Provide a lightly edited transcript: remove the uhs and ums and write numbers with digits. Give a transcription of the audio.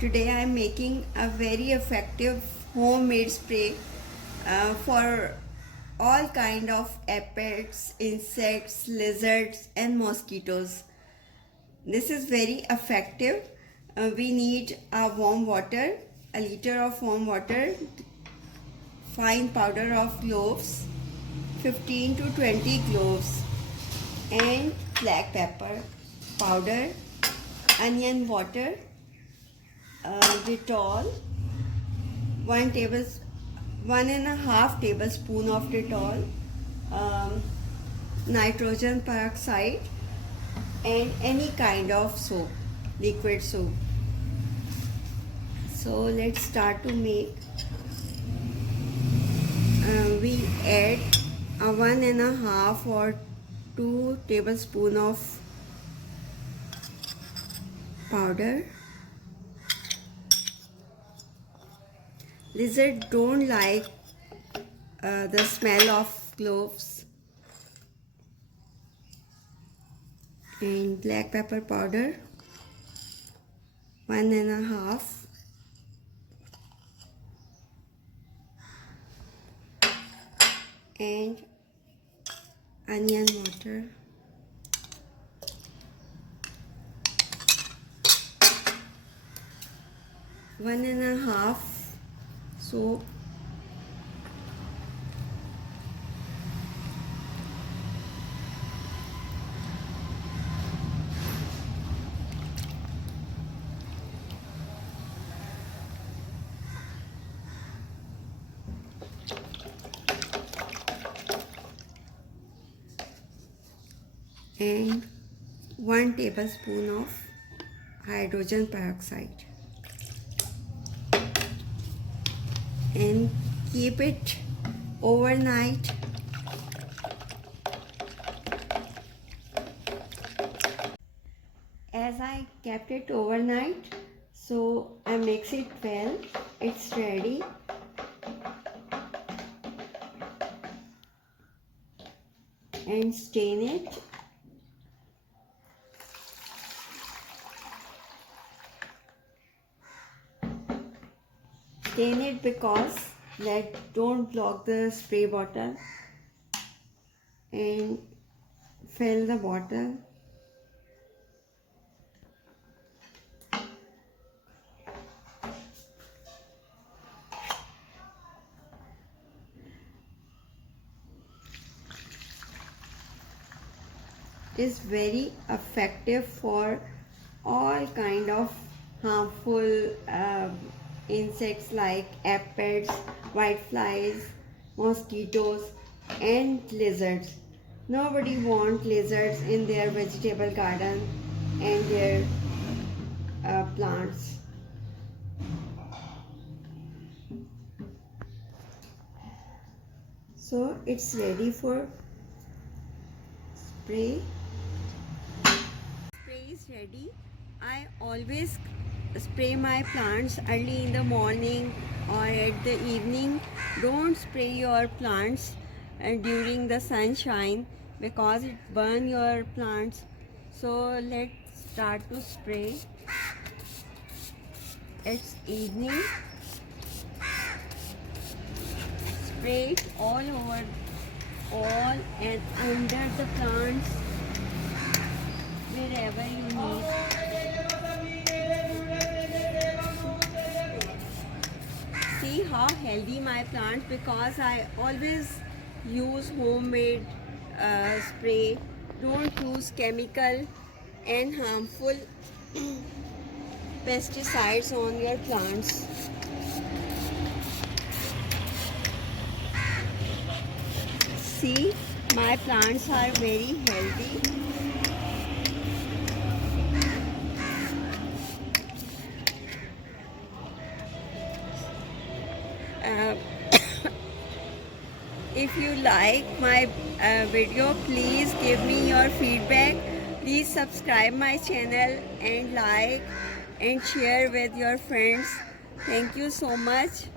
Today I am making a very effective homemade spray for all kind of aphids, insects, lizards and mosquitoes. This is very effective. We need a warm water, a liter of warm water, fine powder of cloves, 15 to 20 cloves, and black pepper powder, onion water, Dettol, 1.5 tablespoon of Dettol, nitrogen peroxide, and any kind of soap, liquid soap. So let's start to make. We add a 1.5 or 2 tablespoon of powder. Lizards don't like the smell of cloves. And black pepper powder, 1.5, and onion water, one and a half soap, and 1 tablespoon of hydrogen peroxide, and keep it overnight. As I kept it overnight, so I mix it well. It's ready. And stain it. Stain it because don't block the spray bottle, and fill the bottle. It is very effective for all kind of harmful insects like aphids, whiteflies, mosquitoes and lizards. Nobody wants lizards in their vegetable garden and their plants. So it's ready for spray. Spray is ready. I always spray my plants early in the morning or at the evening. Don't spray your plants during the sunshine because it burns your plants. So let's start to spray. It's evening. Spray it all over, all and under the plants, wherever you need. See how healthy my plants, because I always use homemade spray. Don't use chemical and harmful pesticides on your plants. See, my plants are very healthy. If you like my video, please give me your feedback. Please subscribe my channel and like and share with your friends. Thank you so much.